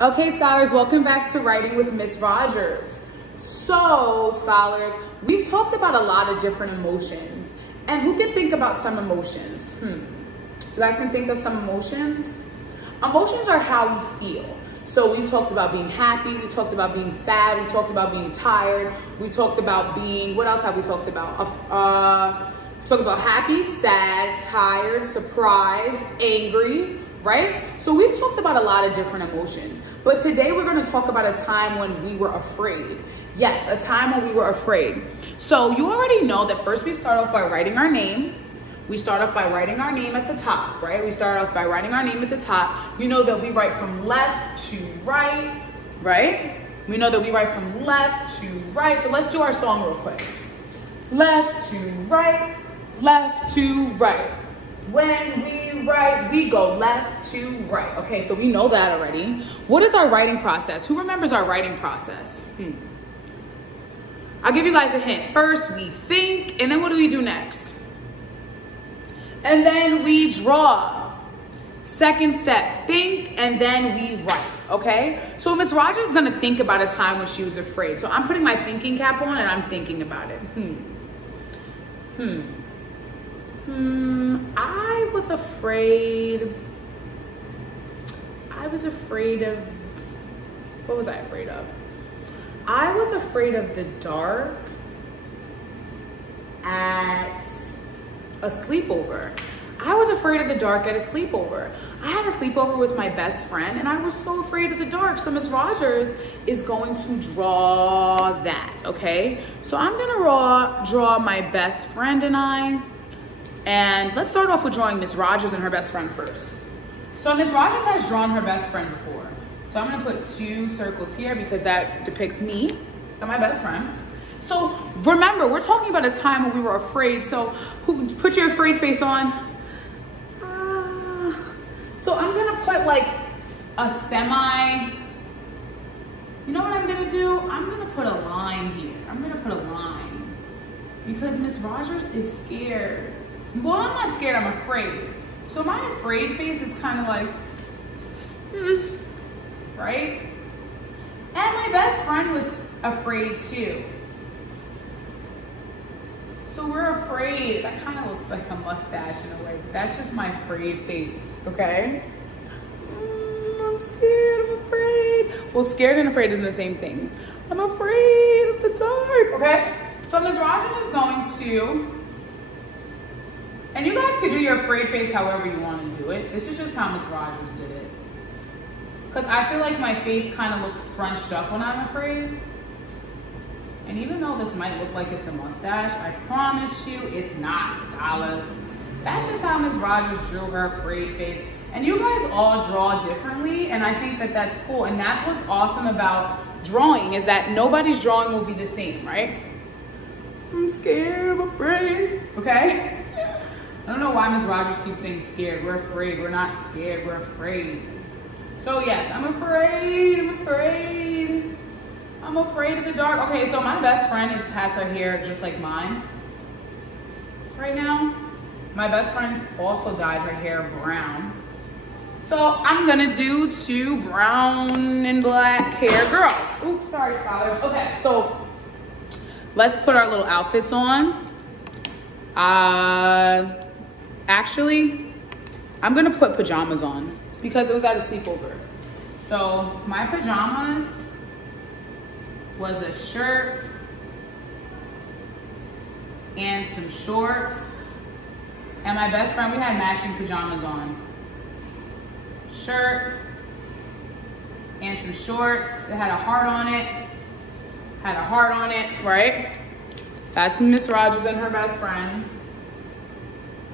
Okay, scholars, welcome back to Writing with Miss Rogers. So, scholars, we've talked about a lot of different emotions. And who can think about some emotions? You guys can think of some emotions? Emotions are how we feel. So we talked about being happy, we talked about being sad, we talked about being tired, we talked about being, what else have we talked about? We talked about happy, sad, tired, surprised, angry, right? So we've talked about a lot of different emotions, but today we're gonna talk about a time when we were afraid. Yes, a time when we were afraid. So you already know that first we start off by writing our name. We start off by writing our name at the top, right? We start off by writing our name at the top. You know that we write from left to right, right? We know that we write from left to right. So let's do our song real quick. Left to right, left to right. When we write, we go left to right. Okay, so we know that already. What is our writing process? Who remembers our writing process? I'll give you guys a hint. First, we think, and then what do we do next? And then we draw. Second step, think, and then we write, okay? So Miss Rogers is gonna think about a time when she was afraid. So I'm putting my thinking cap on and I'm thinking about it. I was afraid of, what was I afraid of? I was afraid of the dark at a sleepover. I was afraid of the dark at a sleepover. I had a sleepover with my best friend and I was so afraid of the dark. So Miss Rogers is going to draw that, okay? So I'm gonna draw my best friend and I. And let's start off with drawing Miss Rogers and her best friend first. So Miss Rogers has drawn her best friend before. So I'm gonna put 2 circles here because that depicts me and my best friend. So remember, we're talking about a time when we were afraid. So put your afraid face on. So I'm gonna put like a semi, you know what I'm gonna do? I'm gonna put a line here. I'm gonna put a line because Miss Rogers is scared. Well, I'm not scared, I'm afraid. So my afraid face is kind of like, right? And my best friend was afraid too. So we're afraid. That kind of looks like a mustache in a way, but that's just my afraid face, okay? I'm scared, I'm afraid. Well, scared and afraid isn't the same thing. I'm afraid of the dark, okay? So Ms. Rogers is going to, and you guys can do your afraid face however you want to do it. This is just how Ms. Rogers did it. Because I feel like my face kind of looks scrunched up when I'm afraid. And even though this might look like it's a mustache, I promise you it's not, scholars. That's just how Ms. Rogers drew her afraid face. And you guys all draw differently, and I think that that's cool. And that's what's awesome about drawing, is that nobody's drawing will be the same, right? I'm scared, I'm afraid, okay? I don't know why Ms. Rogers keeps saying scared. We're afraid, we're not scared, we're afraid. So yes, I'm afraid, I'm afraid. I'm afraid of the dark. Okay, so my best friend has her hair just like mine right now. My best friend also dyed her hair brown. So I'm gonna do 2 brown and black hair girls. Oops, sorry, scholars. Okay, so let's put our little outfits on. Actually, I'm gonna put pajamas on because it was at a sleepover. So my pajamas was a shirt and some shorts. And my best friend, we had matching pajamas on. Shirt and some shorts. It had a heart on it. Had a heart on it, right? That's Miss Rogers and her best friend.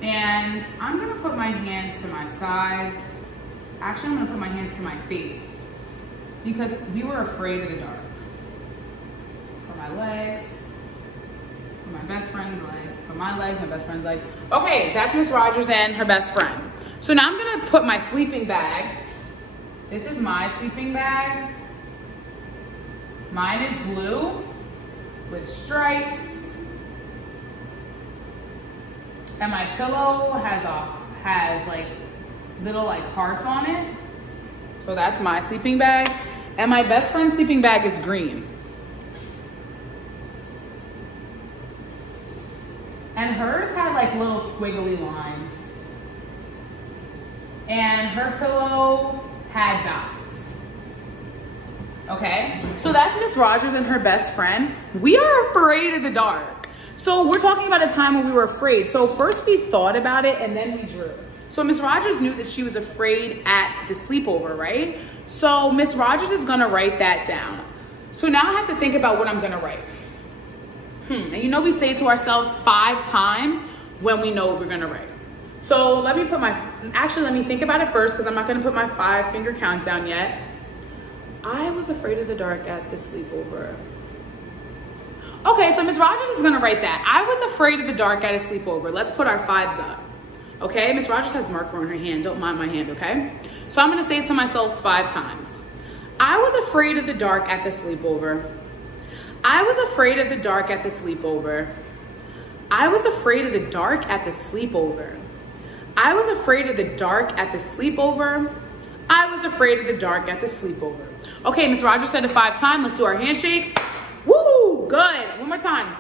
And I'm gonna put my hands to my sides. Actually, I'm gonna put my hands to my face because we were afraid of the dark. For my legs, for my best friend's legs, for my legs, my best friend's legs. Okay, that's Miss Rogers and her best friend. So now I'm gonna put my sleeping bags. This is my sleeping bag. Mine is blue with stripes. And my pillow has like little like hearts on it. So that's my sleeping bag. And my best friend's sleeping bag is green. And hers had like little squiggly lines. And her pillow had dots. Okay, so that's Miss Rogers and her best friend. We are afraid of the dark. So we're talking about a time when we were afraid. So first we thought about it and then we drew. So Miss Rogers knew that she was afraid at the sleepover, right? So Miss Rogers is gonna write that down. So now I have to think about what I'm gonna write. And you know we say it to ourselves 5 times when we know what we're gonna write. So let me think about it first because I'm not gonna put my 5-finger countdown yet. I was afraid of the dark at the sleepover. Okay, so Miss Rogers is gonna write that. I was afraid of the dark at a sleepover. Let's put our 5s up. Okay, Miss Rogers has marker on her hand. Don't mind my hand, okay? So I'm gonna say it to myself 5 times. I was afraid of the dark at the sleepover. I was afraid of the dark at the sleepover. I was afraid of the dark at the sleepover. I was afraid of the dark at the sleepover. I was afraid of the dark at the sleepover. Okay, Miss Rogers said it 5 times. Let's do our handshake. Woo, good. One more time.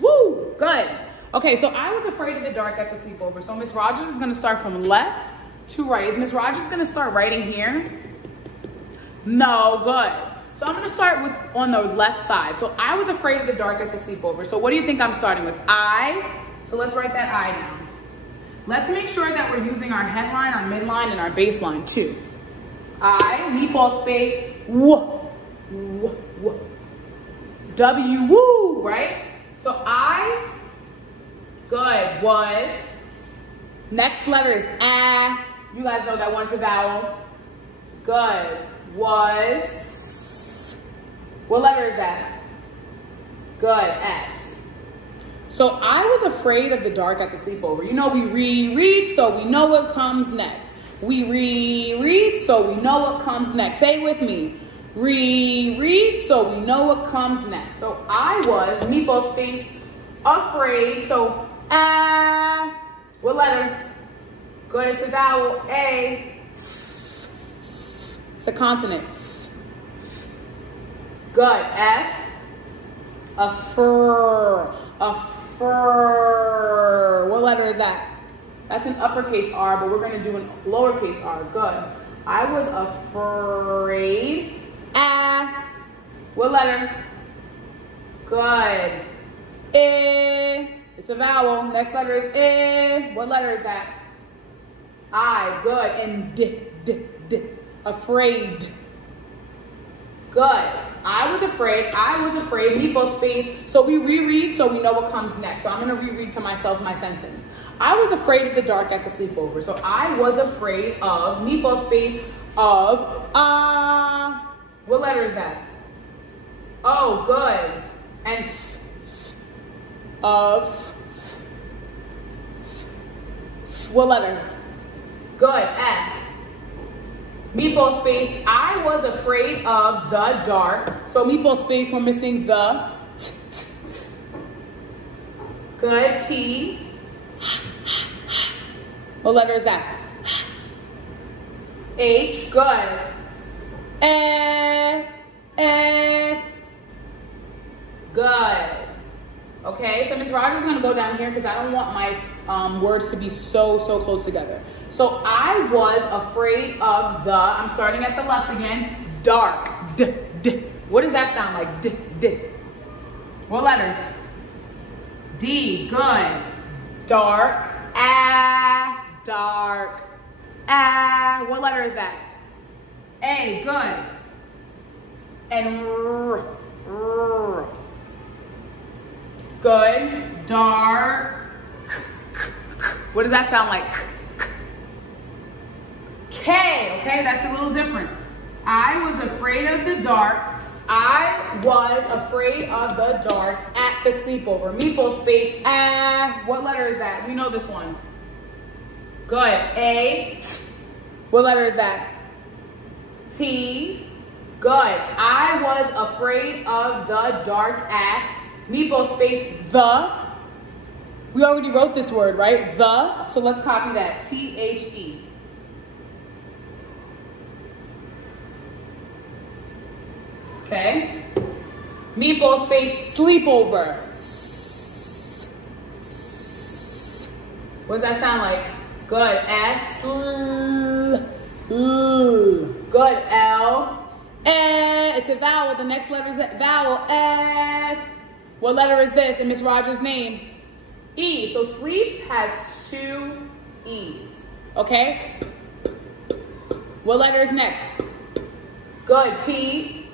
Woo, good. Okay, so I was afraid of the dark at the sleepover. So Miss Rogers is gonna start from left to right. Is Miss Rogers gonna start writing here? No, good. So I'm gonna start with on the left side. So I was afraid of the dark at the sleepover. So what do you think I'm starting with? I. So let's write that I down. Let's make sure that we're using our headline, our midline, and our baseline too. I, meatball space, woo, woo, woo. W, woo, right? So I, good, was. Next letter is ah. You guys know that one's a vowel. Good, was. What letter is that? Good, S. So I was afraid of the dark at the sleepover. You know we reread, so we know what comes next. We reread, so we know what comes next. Say it with me. Reread, so we know what comes next. So I was, meatball space, afraid. So what letter? Good, it's a vowel. A. It's a consonant. Good, F. A fur. What letter is that? That's an uppercase R, but we're gonna do a lowercase r. Good. I was afraid. What letter? Good. It's a vowel. Next letter is What letter is that? I. Good. And d. Afraid. Good. I was afraid. Meatball space. So we reread so we know what comes next. So I'm gonna reread to myself my sentence. I was afraid of the dark at the sleepover. So I was afraid of, meatball space, of, what letter is that? Oh, good. And of, what letter? Good, F. Meatball space, I was afraid of the dark. So meatball space, we're missing the, good, T. What letter is that? H, good. Good. Okay, so Miss Rogers is gonna go down here because I don't want my words to be so close together. So I was afraid of the, I'm starting at the left again, dark, d. What does that sound like? D. What letter? D, good. Dark, dark, what letter is that? A, good. And r. Good, dark. What does that sound like? K, okay, that's a little different. I was afraid of the dark. I was afraid of the dark at the sleepover. Meatball space, what letter is that? We know this one. Good, A. What letter is that? T. Good. I was afraid of the dark at, meatball space, the. We already wrote this word, right? The. So let's copy that. T-H-E. Okay? Meatball space, sleepover. What does that sound like? Good. S. Good. L. It's a vowel. The next letter is a vowel. What letter is this in Miss Rogers' name? E. So sleep has 2 E's. Okay? What letter is next? Good. P.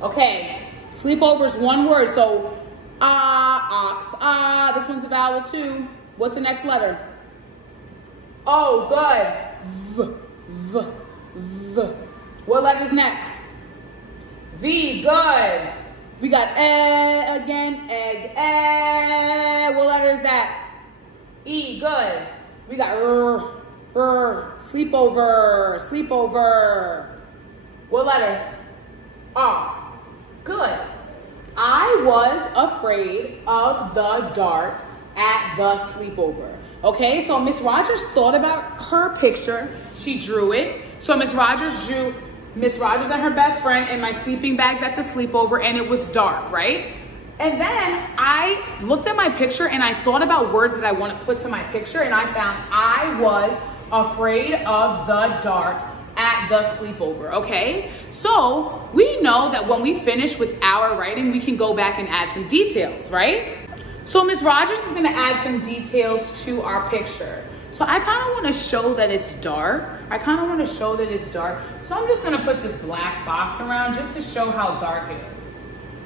Okay. Sleepover is 1 word. So ox. This one's a vowel too. What's the next letter? Oh, good. V. What letter's next? V. Good. We got again. Egg. What letter is that? E. Good. We got sleepover. What letter? R. Good. I was afraid of the dark at the sleepover. Okay, so Miss Rogers thought about her picture. She drew it. So Miss Rogers drew Miss Rogers and her best friend in my sleeping bags at the sleepover, and it was dark, right? And then I looked at my picture and I thought about words that I want to put to my picture, and I found I was afraid of the dark at the sleepover, okay? So we know that when we finish with our writing, we can go back and add some details, right? So Miss Rogers is gonna add some details to our picture. So I kind of want to show that it's dark. So I'm just gonna put this black box around just to show how dark it is.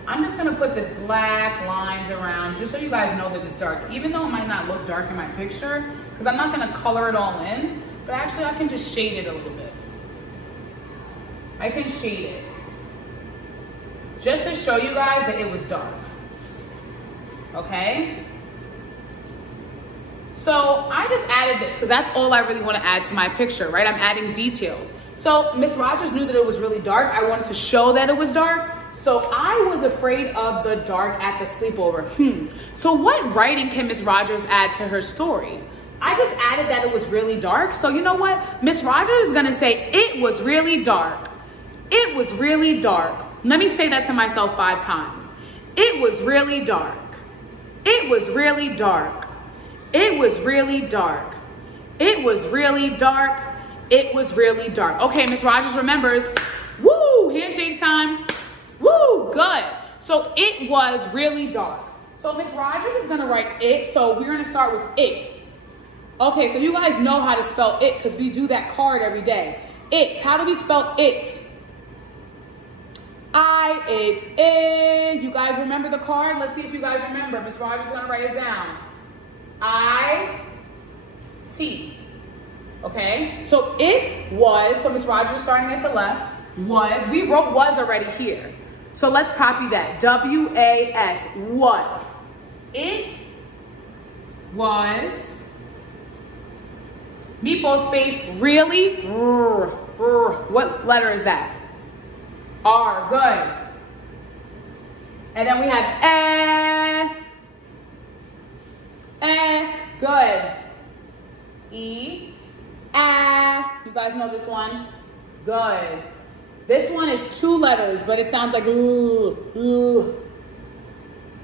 I'm just gonna put this black lines around just so you guys know that it's dark, even though it might not look dark in my picture, because I'm not gonna color it all in, but actually I can just shade it a little bit. I can shade it just to show you guys that it was dark. Okay? So I just added this because that's all I really want to add to my picture, right? I'm adding details. So Miss Rogers knew that it was really dark. I wanted to show that it was dark. So I was afraid of the dark at the sleepover. So what writing can Miss Rogers add to her story? I just added that it was really dark. So you know what? Miss Rogers is going to say, it was really dark. It was really dark. Let me say that to myself 5 times. It was really dark. It was really dark. It was really dark. It was really dark. It was really dark. Okay, Miss Rogers remembers. Woo, handshake time. Woo, good. So it was really dark. So Miss Rogers is gonna write it. So we're gonna start with it. Okay, so you guys know how to spell it because we do that card every day. It, how do we spell it? It. You guys remember the card? Let's see if you guys remember. Miss Rogers is gonna write it down. I-T. Okay, so it was, so Miss Rogers starting at the left, was, we wrote was already here. So let's copy that, W-A-S, was. It was, meatball space, really, what letter is that? R, good. And then we have good. E, you guys know this one? Good. This one is 2 letters, but it sounds like ooh.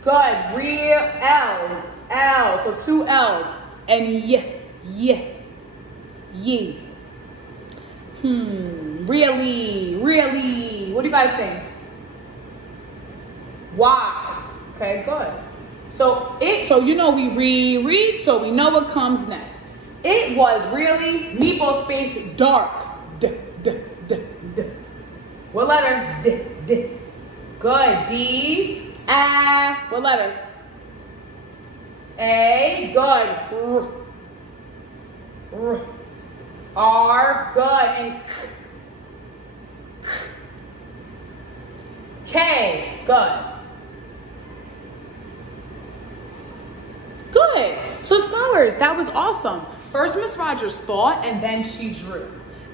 Good. Real L. So 2 L's. And ye. Really. What do you guys think? Y. Okay, good. So it, so you know we read, so we know what comes next. It was really, meatball space, dark. D. What letter? D. Good. D. What letter? A. Good. R. Good. And K. Good. Good. So scholars, that was awesome. First, Miss Rogers thought, and then she drew.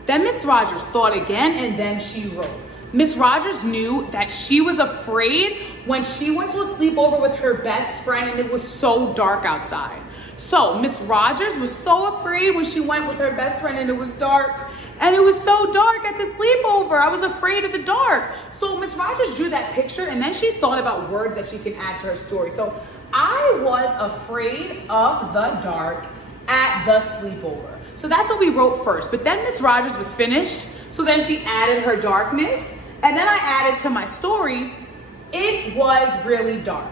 Then Miss Rogers thought again, and then she wrote. Miss Rogers knew that she was afraid when she went to a sleepover with her best friend and it was so dark outside. So Miss Rogers was so afraid when she went with her best friend and it was dark. and it was so dark at the sleepover. I was afraid of the dark. So Miss Rogers drew that picture, and then she thought about words that she can add to her story. So I was afraid of the dark at the sleepover. So that's what we wrote first. But then Miss Rogers was finished, so then she added her darkness, and then I added to my story, it was really dark.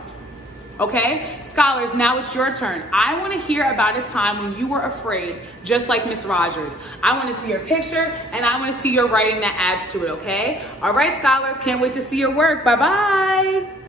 Okay, scholars, now it's your turn. I want to hear about a time when you were afraid, just like Miss Rogers. I want to see your picture, and I want to see your writing that adds to it, okay? All right, scholars, can't wait to see your work. Bye-bye.